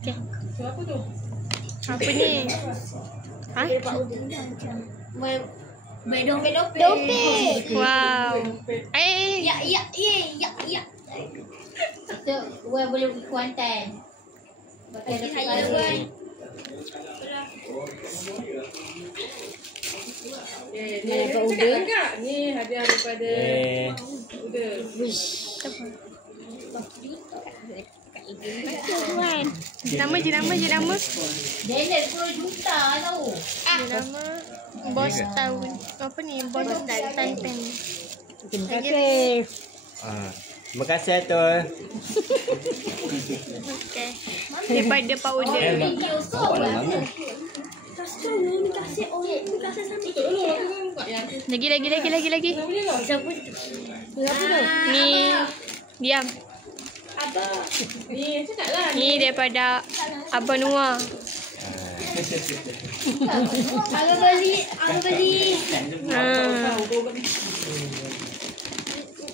Okay. Apa tu? Apa ni? Ha? Dompet. Wow. Ya. Kita boleh pergi Kuantan. Pakai Saya Wan. Ni cakap agak. Ni hadiah daripada Uda. Wan. Jenama. Daniel 10 juta tau. Jenama Bos Tahun. Apa ni? Bos Tahun Pen. Terima kasih. Terima kasih Atul. Okay. Daripada Pak Uda. Video so Lagi. Ni. Diam. Ni cakap lah. Ni daripada Abang Noah. Aku beli.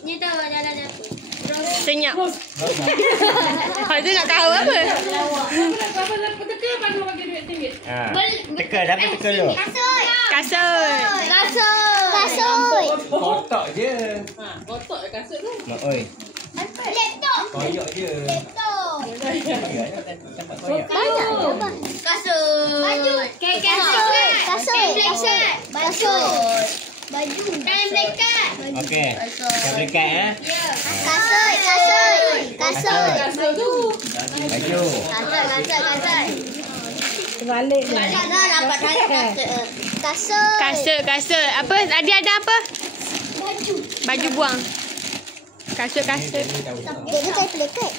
Ni tahu jalan dia. Senyap. Hal tu nak tahu apa? Apa teka baru bagi duit RM1. Teka, dapat teka lu. Kasut. Kotak je. Kotak je kasut tu. Mak oi. Laptop. Koyak je. Dapat koyak. Kasut. Baju. Baju. Kain black card. Okey. Kita berikan ya. Kasut. Kasut tu. Baju. Kasut. Terbalik dah. Dapat kasut. Kasut. Apa? Tadi ada apa? Baju buang. Kasut. Dia pakai plekat.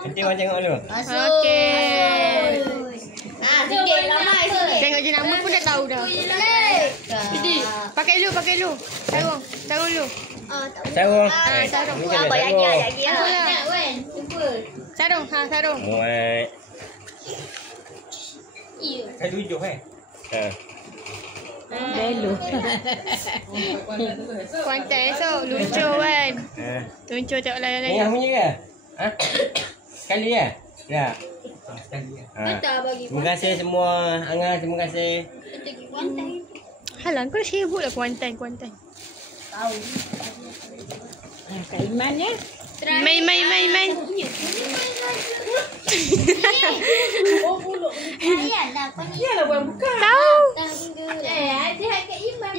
Nanti orang tengok dulu. Okey. Sikit lama sikit. Tengok jenama pun dah tahu dah. Pakai lu. Sarung lu. Sarung. sarung. Ni kena sarung. nak Wan. Cuba. Sarung. Sarung. Muat. Iya. Saya tunjuk Belu. Kuantan esok. Lucu kan. Lucu tengok Ni lain-lain. yang punya ke? Ha? Sekali ya? Ya. Sekali ya. Terima kasih semua. Angah, terima kasih. Halang, kau dah sibuk lah Kuantan. Kak Iman ya. Main. Yalah buat buka. Tahu. Ada kat Iman.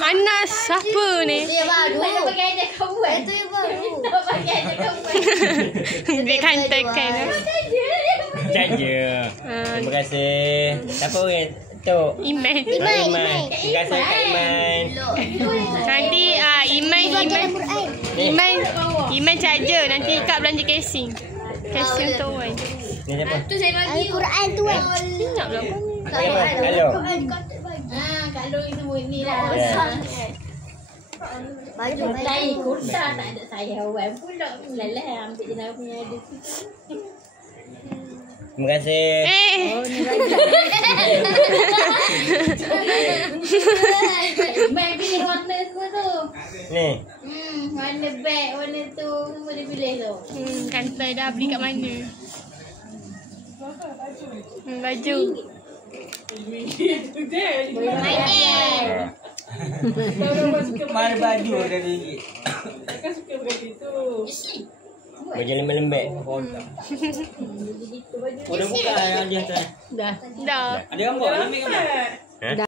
Anak siapa ni? Dia baru. Iman pakai ada kawan. Itu yang baru. Pakai ada kawan. Dia kantai-kan. Jaja. Terima kasih. Siapa orang? Tok. Iman. Iman. Terima kasih Kak Iman. Nanti Iman charger. Nanti Kak belanja casing. Casing untuk Wan. Ni siapa? Tu saya bagi. Al-Quran tu kan. Senyap lah kau ni. Siapa? Halo. Kak Long semua ni lah. Baju. Saya kurta tak ada saya Wan pula. Lelah ambil jenama punya ada. Terima kasih. Iman pilih warna semua tu. Ni. Warna beg, warna tu semua dia pilih tu. Kantai dah beli kat mana? Baju. Mana baju dah RM1. Kan suka begitu. Baju lembek-lembek. Udah buka yang dia tu. Dah. Dah. Ada gambar? Ambil gambar.